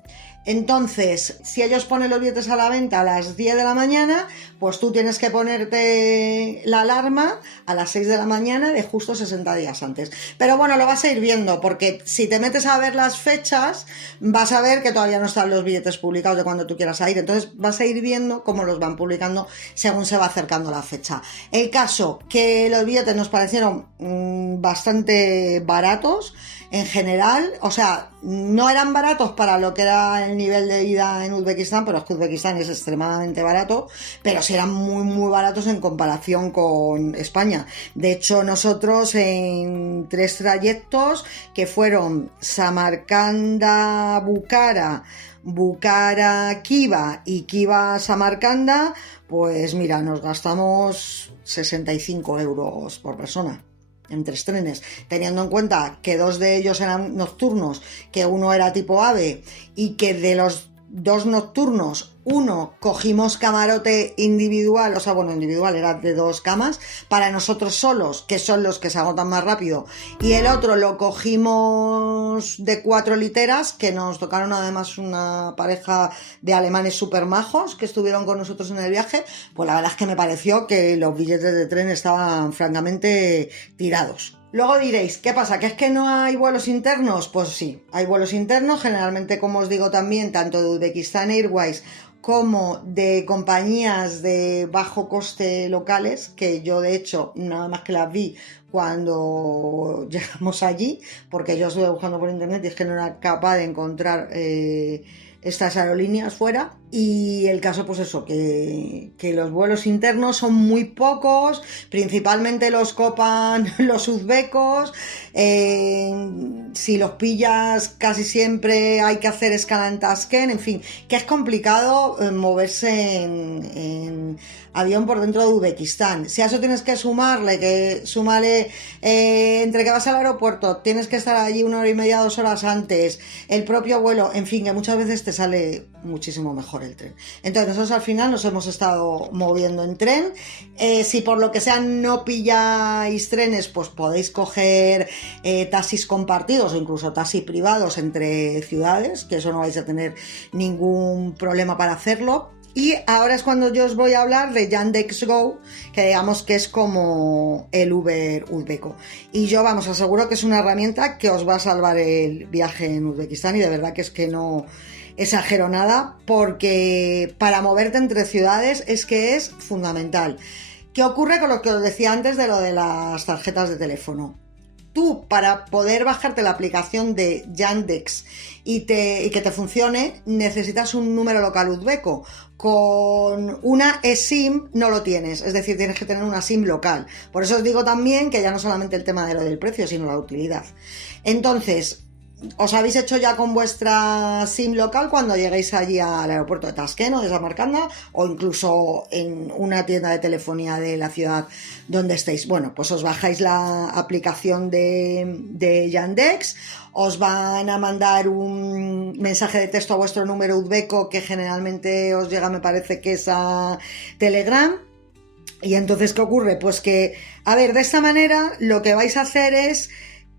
Entonces, si ellos ponen los billetes a la venta a las 10 de la mañana, pues tú tienes que ponerte la alarma a las 6 de la mañana de justo 60 días antes. Pero bueno, lo vas a ir viendo, porque si te metes a ver las fechas, vas a ver que todavía no están los billetes publicados de cuando tú quieras ir. Entonces vas a ir viendo cómo los van publicando según se va acercando la fecha. El caso, que los billetes nos parecieron bastante baratos en general. O sea, no eran baratos para lo que era el nivel de vida en Uzbekistán, pero es que Uzbekistán es extremadamente barato, pero sí eran muy muy baratos en comparación con España. De hecho, nosotros en 3 trayectos, que fueron Samarcanda Bukhara, Bukhara Kiva y Kiva Samarcanda, pues mira, nos gastamos 65 euros por persona en 3 trenes, teniendo en cuenta que 2 de ellos eran nocturnos, que uno era tipo AVE, y que de los 2 nocturnos, uno cogimos camarote individual, o sea, bueno, individual, era de 2 camas, para nosotros solos, que son los que se agotan más rápido, y el otro lo cogimos de 4 literas, que nos tocaron además una pareja de alemanes súper majos que estuvieron con nosotros en el viaje. Pues la verdad es que me pareció que los billetes de tren estaban francamente tirados. Luego diréis, ¿qué pasa? ¿Que es que no hay vuelos internos? Pues sí, hay vuelos internos, generalmente, como os digo también, tanto de Uzbekistan Airways como de compañías de bajo coste locales, que yo de hecho nada más que las vi cuando llegamos allí, porque yo estuve buscando por internet y es que no era capaz de encontrar estas aerolíneas fuera. Y el caso, pues eso, que los vuelos internos son muy pocos, principalmente los copan los uzbecos. Si los pillas, casi siempre hay que hacer escala en Tashkent, en fin, que es complicado moverse en avión por dentro de Uzbekistán. Si a eso tienes que súmale entre que vas al aeropuerto, tienes que estar allí 1 hora y media, 2 horas antes, el propio vuelo, en fin, que muchas veces te sale muchísimo mejor el tren. Entonces nosotros al final nos hemos estado moviendo en tren. Si por lo que sea no pilláis trenes, pues podéis coger taxis compartidos o incluso taxis privados entre ciudades, que eso no vais a tener ningún problema para hacerlo. Y ahora es cuando yo os voy a hablar de Yandex Go, que digamos que es como el Uber uzbeco. Y yo, vamos, aseguro que es una herramienta que os va a salvar el viaje en Uzbekistán, y de verdad que es que no exagero nada, porque para moverte entre ciudades es que es fundamental. ¿Qué ocurre con lo que os decía antes de lo de las tarjetas de teléfono? Tú, para poder bajarte la aplicación de Yandex y que te funcione, necesitas un número local uzbeco. Con una eSIM no lo tienes, es decir, tienes que tener una SIM local. Por eso os digo también que ya no solamente el tema de lo del precio, sino la utilidad. Entonces, os habéis hecho ya con vuestra SIM local cuando lleguéis allí al aeropuerto de Tashkent o de Samarcanda, o incluso en una tienda de telefonía de la ciudad donde estéis. Bueno, pues os bajáis la aplicación de Yandex, os van a mandar un mensaje de texto a vuestro número uzbeco, que generalmente os llega, me parece que es a Telegram. Y entonces, ¿qué ocurre? Pues que, a ver, de esta manera lo que vais a hacer es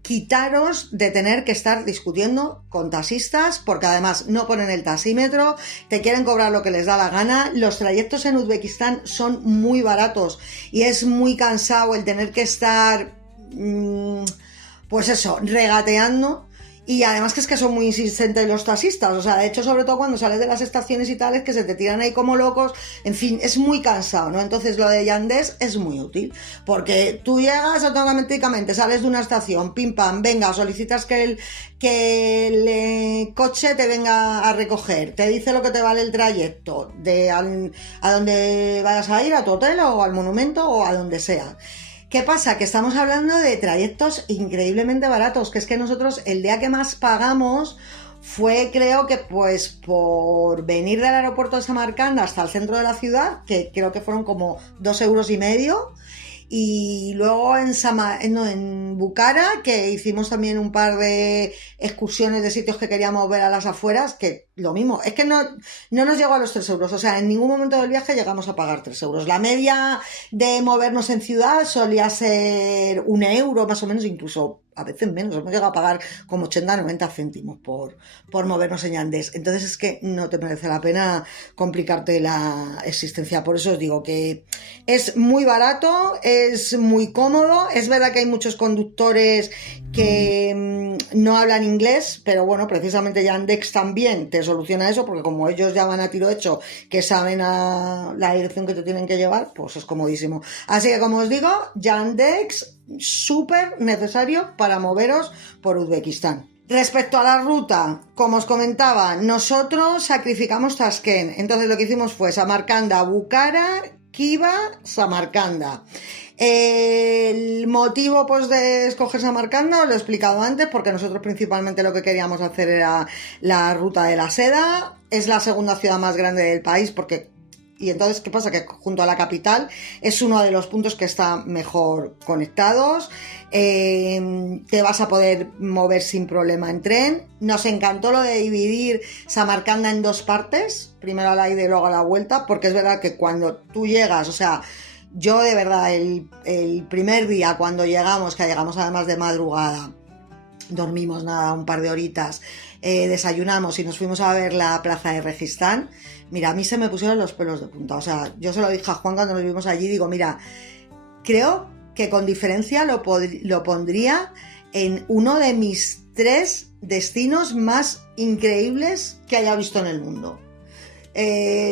quitaros de tener que estar discutiendo con taxistas, porque además no ponen el taxímetro, te quieren cobrar lo que les da la gana. Los trayectos en Uzbekistán son muy baratos y es muy cansado el tener que estar, pues eso, regateando. Y además que es que son muy insistentes los taxistas, o sea, de hecho, sobre todo cuando sales de las estaciones y tales, que se te tiran ahí como locos, en fin, es muy cansado, ¿no? Entonces lo de Yandex es muy útil, porque tú llegas automáticamente, sales de una estación, pim pam, venga, solicitas que el coche te venga a recoger, te dice lo que te vale el trayecto, a donde vayas a ir, a tu hotel o al monumento o a donde sea. ¿Qué pasa? Que estamos hablando de trayectos increíblemente baratos, que es que nosotros el día que más pagamos fue, creo que pues por venir del aeropuerto de Samarcanda hasta el centro de la ciudad, que creo que fueron como 2,5 euros, y luego en Bukhara, que hicimos también un par de excursiones de sitios que queríamos ver a las afueras, que lo mismo, es que no nos llegó a los 3 euros, o sea, en ningún momento del viaje llegamos a pagar 3 euros. La media de movernos en ciudad solía ser 1 euro más o menos, incluso a veces menos, hemos llegado a pagar como 80-90 céntimos por movernos en Yandex. Entonces es que no te merece la pena complicarte la existencia. Por eso os digo que es muy barato, es muy cómodo. Es verdad que hay muchos conductores que no hablan inglés, pero bueno, precisamente Yandex también te soluciona eso, porque como ellos ya van a tiro hecho, que saben a la dirección que te tienen que llevar, pues es comodísimo. Así que, como os digo, Yandex súper necesario para moveros por Uzbekistán. Respecto a la ruta, como os comentaba, nosotros sacrificamos Tashkent. Entonces lo que hicimos fue Samarcanda, Bukhara, Khiva, Samarcanda. El motivo pues de escoger Samarcanda os lo he explicado antes, porque nosotros principalmente lo que queríamos hacer era la ruta de la seda. Es la segunda ciudad más grande del país, y entonces, ¿qué pasa? Que junto a la capital es uno de los puntos que está mejor conectados. Te vas a poder mover sin problema en tren. Nos encantó lo de dividir Samarcanda en 2 partes, primero a la ida y luego a la vuelta, porque es verdad que cuando tú llegas, o sea, yo de verdad el primer día cuando llegamos, que llegamos además de madrugada, dormimos nada, un par de horitas, desayunamos y nos fuimos a ver la plaza de Registán. Mira, a mí se me pusieron los pelos de punta. O sea, yo se lo dije a Juan cuando nos vimos allí, digo, mira, creo que con diferencia lo pondría en uno de mis 3 destinos más increíbles que haya visto en el mundo.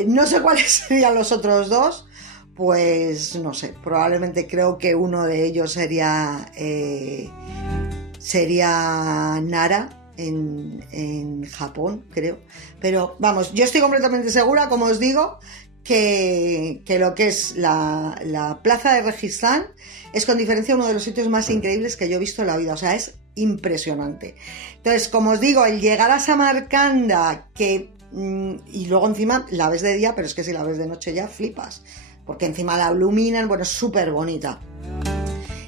No sé cuáles serían los otros 2, pues no sé, probablemente creo que uno de ellos sería Nara, en Japón, creo. Pero vamos, yo estoy completamente segura, como os digo, que lo que es la plaza de Registán es con diferencia uno de los sitios más increíbles que yo he visto en la vida. O sea, es impresionante. Entonces, como os digo, el llegar a Samarcanda, y luego encima la ves de día, pero es que si la ves de noche ya flipas, porque encima la iluminan, bueno, es súper bonita.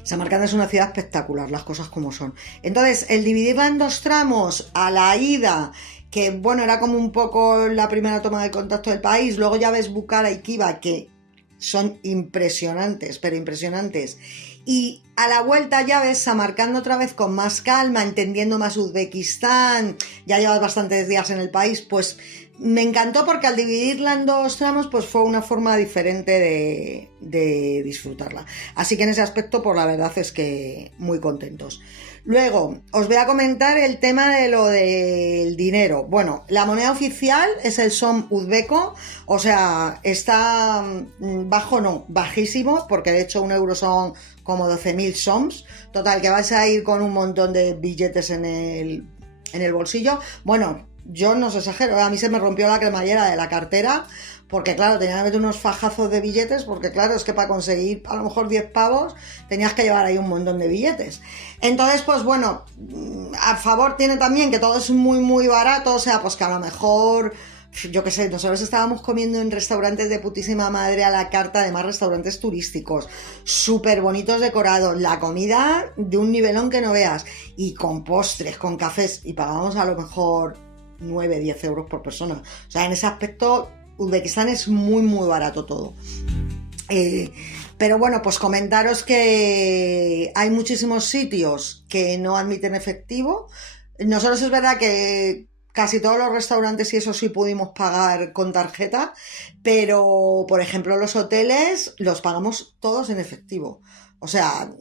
Samarcanda es una ciudad espectacular, las cosas como son. Entonces, el dividirla en 2 tramos, a la ida, que bueno, era como un poco la primera toma de contacto del país, luego ya ves Bukhara y Khiva, que son impresionantes, pero impresionantes. Y a la vuelta ya ves Samarcanda otra vez con más calma, entendiendo más Uzbekistán, ya llevas bastantes días en el país, pues me encantó, porque al dividirla en 2 tramos pues fue una forma diferente de disfrutarla. Así que en ese aspecto, pues la verdad es que muy contentos. Luego, os voy a comentar el tema de lo del dinero. Bueno, la moneda oficial es el som uzbeco, o sea, está bajo, no, bajísimo, porque de hecho 1 euro son como 12.000 soms. Total, que vais a ir con un montón de billetes en en el bolsillo. Bueno, yo no os exagero, a mí se me rompió la cremallera de la cartera, porque claro, tenía que meter unos fajazos de billetes, porque claro, es que para conseguir a lo mejor 10 pavos tenías que llevar ahí un montón de billetes. Entonces, pues bueno, a favor tiene también que todo es muy, muy barato, o sea, pues que a lo mejor, yo qué sé, nosotros estábamos comiendo en restaurantes de putísima madre a la carta, además restaurantes turísticos, súper bonitos decorados, la comida de un nivelón que no veas, y con postres, con cafés, y pagábamos a lo mejor 9, 10 euros por persona. O sea, en ese aspecto Uzbekistán es muy, muy barato todo. Pero bueno, pues comentaros que hay muchísimos sitios que no admiten efectivo. Nosotros es verdad que casi todos los restaurantes y eso sí pudimos pagar con tarjeta, pero por ejemplo los hoteles los pagamos todos en efectivo. O sea,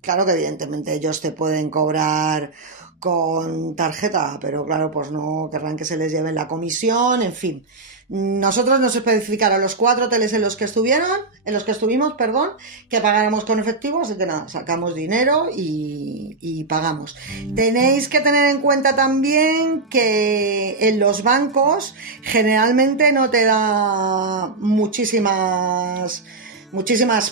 claro que evidentemente ellos te pueden cobrar con tarjeta, pero claro, pues no querrán que se les lleve la comisión, en fin. Nosotros nos especificaron los 4 hoteles en los que estuvimos, que pagáramos con efectivo, así que nada, sacamos dinero y pagamos. Tenéis que tener en cuenta también que en los bancos generalmente no te da muchísimas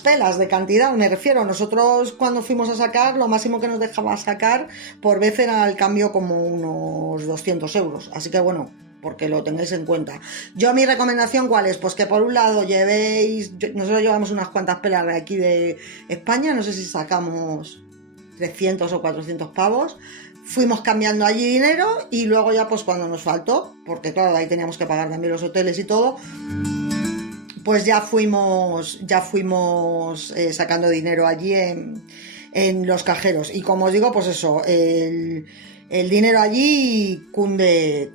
pelas de cantidad, me refiero. Nosotros cuando fuimos a sacar, lo máximo que nos dejaba sacar por vez era el cambio como unos 200 euros. Así que bueno, porque lo tengáis en cuenta. Yo mi recomendación, ¿cuál es? Pues que por un lado nosotros llevamos unas cuantas pelas de aquí de España, no sé si sacamos 300 o 400 pavos. Fuimos cambiando allí dinero y luego ya pues cuando nos faltó, porque claro, ahí teníamos que pagar también los hoteles y todo, pues ya fuimos sacando dinero allí en los cajeros. Y como os digo, pues eso, el dinero allí cunde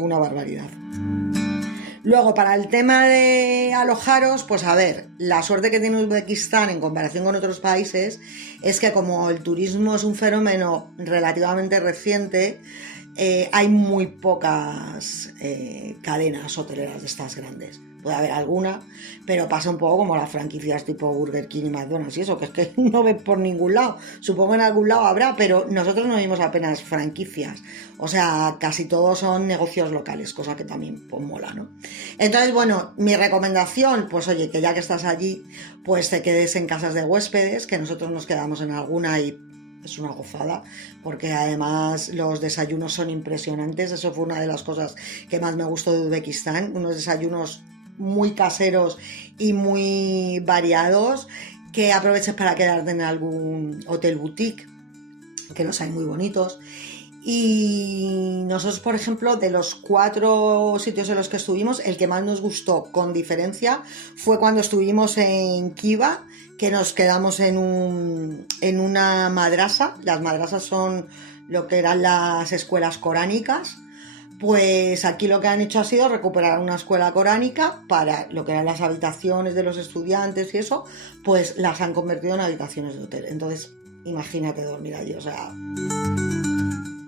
una barbaridad. Luego, para el tema de alojaros, pues a ver, la suerte que tiene Uzbekistán en comparación con otros países es que como el turismo es un fenómeno relativamente reciente, hay muy pocas cadenas hoteleras de estas grandes. Puede haber alguna, pero pasa un poco como las franquicias tipo Burger King y McDonald's y eso, que es que no ves por ningún lado. Supongo que en algún lado habrá, pero nosotros no vimos apenas franquicias. O sea, casi todos son negocios locales, cosa que también pues mola, ¿no? Entonces, bueno, mi recomendación, pues oye, que ya que estás allí, pues te quedes en casas de huéspedes, que nosotros nos quedamos en alguna y es una gozada, porque además los desayunos son impresionantes. Eso fue una de las cosas que más me gustó de Uzbekistán, unos desayunos muy caseros y muy variados, que aproveches para quedarte en algún hotel boutique, que los hay muy bonitos. Y nosotros, por ejemplo, de los 4 sitios en los que estuvimos, el que más nos gustó con diferencia fue cuando estuvimos en Khiva, que nos quedamos en una madrasa. Las madrasas son lo que eran las escuelas coránicas. Pues aquí lo que han hecho ha sido recuperar una escuela coránica para lo que eran las habitaciones de los estudiantes y eso, pues las han convertido en habitaciones de hotel. Entonces, imagínate dormir allí, o sea,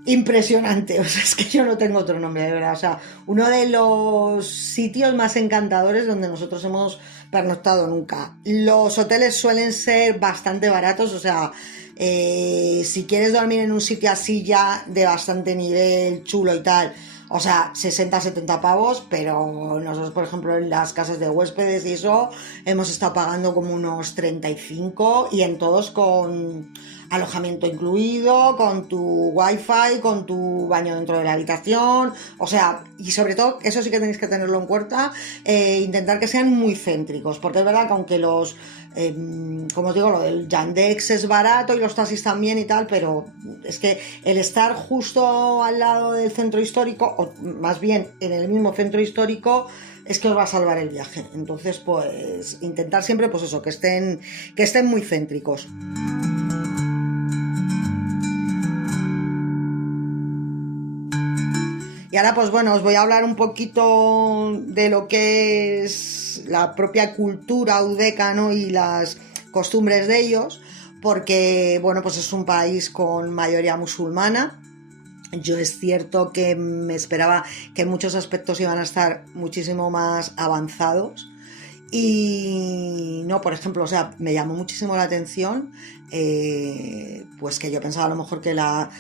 impresionante, o sea, es que yo no tengo otro nombre, de verdad. O sea, uno de los sitios más encantadores donde nosotros hemos pernoctado nunca. Los hoteles suelen ser bastante baratos, o sea, si quieres dormir en un sitio así ya de bastante nivel, chulo y tal, o sea, 60, 70 pavos, pero nosotros, por ejemplo, en las casas de huéspedes y eso, hemos estado pagando como unos 35 y en todos con alojamiento incluido, con tu wifi, con tu baño dentro de la habitación, o sea, y sobre todo, eso sí que tenéis que tenerlo en cuenta, intentar que sean muy céntricos, porque es verdad que aunque como os digo, lo del Yandex es barato y los taxis también y tal, pero es que el estar justo al lado del centro histórico, o más bien en el mismo centro histórico, es que os va a salvar el viaje. Entonces, pues intentar siempre, pues eso, que estén muy céntricos. Y ahora, pues bueno, os voy a hablar un poquito de lo que es la propia cultura uzbeca, ¿no? Y las costumbres de ellos, porque, bueno, pues es un país con mayoría musulmana. Yo es cierto que me esperaba que en muchos aspectos iban a estar muchísimo más avanzados Y no, por ejemplo, o sea, me llamó muchísimo la atención, pues que yo pensaba a lo mejor que la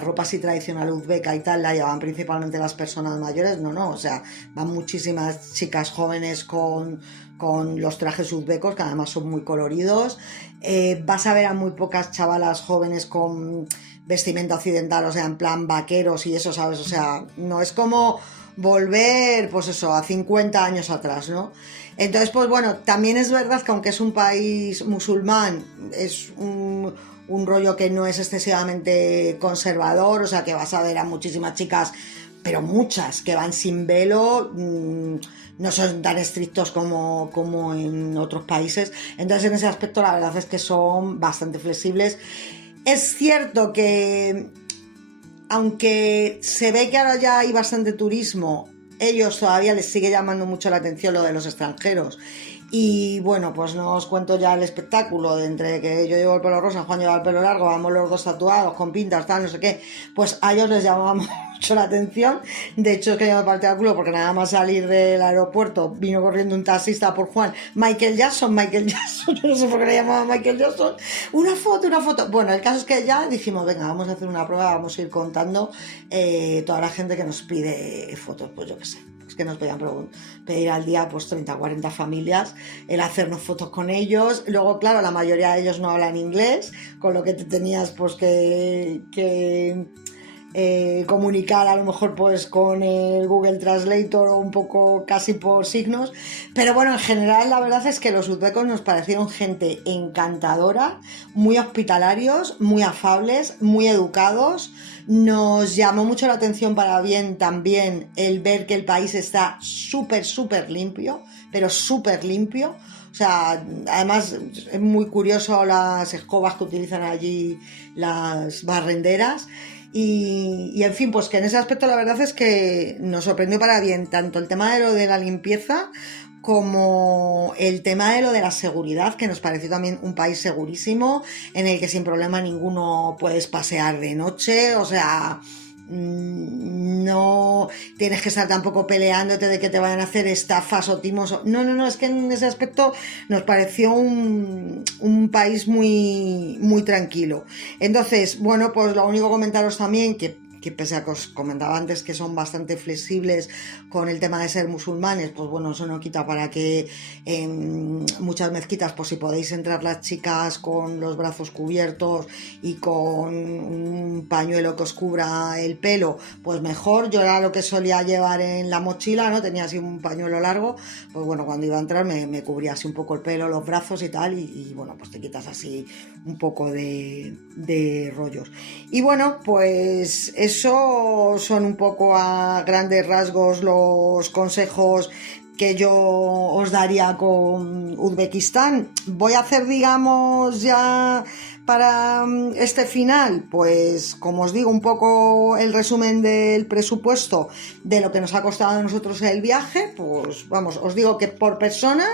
ropa así tradicional uzbeca y tal la llevaban principalmente las personas mayores. No, no, o sea, van muchísimas chicas jóvenes con los trajes uzbecos, que además son muy coloridos. Vas a ver a muy pocas chavalas jóvenes con vestimenta occidental, o sea, en plan vaqueros y eso, ¿sabes? O sea, no es como volver, pues eso, a 50 años atrás, ¿no? Entonces, pues bueno, también es verdad que aunque es un país musulmán, es un rollo que no es excesivamente conservador, o sea que vas a ver a muchísimas chicas, pero muchas, que van sin velo, no son tan estrictos como en otros países. Entonces, en ese aspecto, la verdad es que son bastante flexibles. Es cierto que aunque se ve que ahora ya hay bastante turismo, ellos todavía les sigue llamando mucho la atención lo de los extranjeros. Y bueno, pues no os cuento ya el espectáculo de entre que yo llevo el pelo rosa, Juan lleva el pelo largo, vamos los dos tatuados, con pintas, tal, no sé qué. Pues a ellos les llamaba mucho la atención. De hecho, es que yo me partí el culo porque nada más salir del aeropuerto vino corriendo un taxista por Juan. Michael Jackson, yo no sé por qué le llamaba Michael Jackson. Una foto, una foto. Bueno, el caso es que ya dijimos, venga, vamos a hacer una prueba, vamos a ir contando toda la gente que nos pide fotos, pues yo qué sé. Es que nos podían pedir al día pues 30 o 40 familias, el hacernos fotos con ellos. Luego, claro, la mayoría de ellos no hablan inglés, con lo que te tenías pues que comunicar a lo mejor pues con el Google Translator o un poco casi por signos. Pero bueno, en general la verdad es que los uzbecos nos parecieron gente encantadora, muy hospitalarios, muy afables, muy educados. Nos llamó mucho la atención para bien también el ver que el país está súper limpio, pero súper limpio. O sea, además es muy curioso las escobas que utilizan allí las barrenderas. Y en fin, pues que en ese aspecto la verdad es que nos sorprendió para bien tanto el tema de lo de la limpieza como el tema de lo de la seguridad, que nos pareció también un país segurísimo, en el que sin problema ninguno puedes pasear de noche, o sea, no tienes que estar tampoco peleándote de que te vayan a hacer estafas o timos. No, es que en ese aspecto nos pareció un país muy tranquilo. Entonces, bueno, pues lo único comentaros también que pese a que os comentaba antes que son bastante flexibles con el tema de ser musulmanes, pues bueno, eso no quita para que en muchas mezquitas, pues si podéis entrar las chicas con los brazos cubiertos y con un pañuelo que os cubra el pelo, pues mejor. Yo era lo que solía llevar en la mochila, ¿no? Tenía así un pañuelo largo, pues bueno, cuando iba a entrar me cubría así un poco el pelo, los brazos y tal, y bueno, pues te quitas así un poco de rollos. Y bueno, pues eso son un poco a grandes rasgos los consejos que yo os daría con Uzbekistán. Voy a hacer, digamos, ya para este final, pues como os digo, un poco el resumen del presupuesto de lo que nos ha costado a nosotros el viaje. Pues vamos, os digo que por persona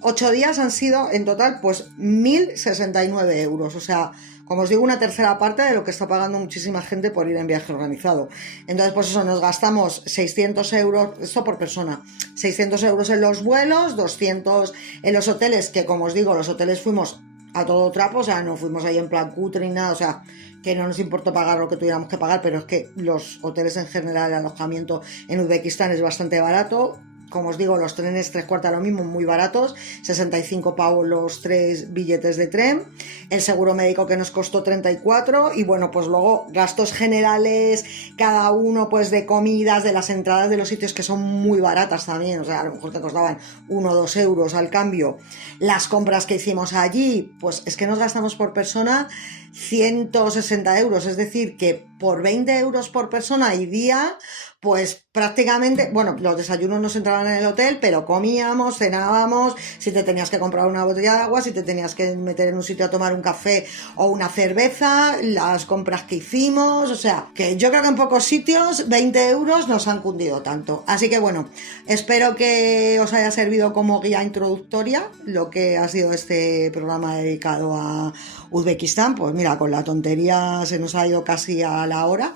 8 días han sido en total pues 1.069 euros, o sea, como os digo, una tercera parte de lo que está pagando muchísima gente por ir en viaje organizado. Entonces, pues eso, nos gastamos 600 euros, esto por persona, 600 euros en los vuelos, 200 en los hoteles, que como os digo, los hoteles fuimos a todo trapo, o sea, no fuimos ahí en plan cutre ni nada, o sea, que no nos importó pagar lo que tuviéramos que pagar, pero es que los hoteles en general, el alojamiento en Uzbekistán es bastante barato. Como os digo, los trenes 3/4 lo mismo, muy baratos, 65 pavos los 3 billetes de tren, el seguro médico que nos costó 34, y bueno, pues luego gastos generales, cada uno pues de comidas, de las entradas de los sitios que son muy baratas también, o sea, a lo mejor te costaban 1 o 2 euros al cambio. Las compras que hicimos allí, pues es que nos gastamos por persona 160 euros, es decir, que por 20 euros por persona y día, pues prácticamente, bueno, los desayunos nos entraban en el hotel, pero comíamos, cenábamos, si te tenías que comprar una botella de agua, si te tenías que meter en un sitio a tomar un café o una cerveza, las compras que hicimos, o sea, que yo creo que en pocos sitios 20 euros nos han cundido tanto. Así que bueno, espero que os haya servido como guía introductoria lo que ha sido este programa dedicado a Uzbekistán. Pues mira, con la tontería se nos ha ido casi a la hora.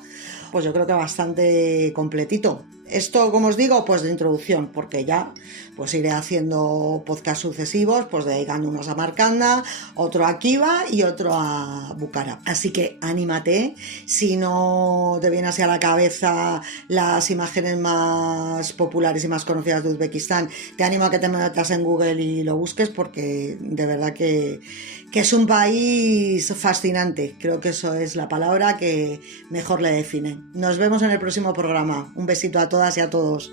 pues yo creo que bastante completito. Esto, como os digo, pues de introducción, porque ya pues iré haciendo podcasts sucesivos, pues dedicando unos a Marcanda, otro a Kiva y otro a Bukhara. Así que anímate, si no te viene así a la cabeza las imágenes más populares y más conocidas de Uzbekistán, te animo a que te metas en Google y lo busques, porque de verdad que es un país fascinante. Creo que eso es la palabra que mejor le define. Nos vemos en el próximo programa. Un besito a todas y a todos.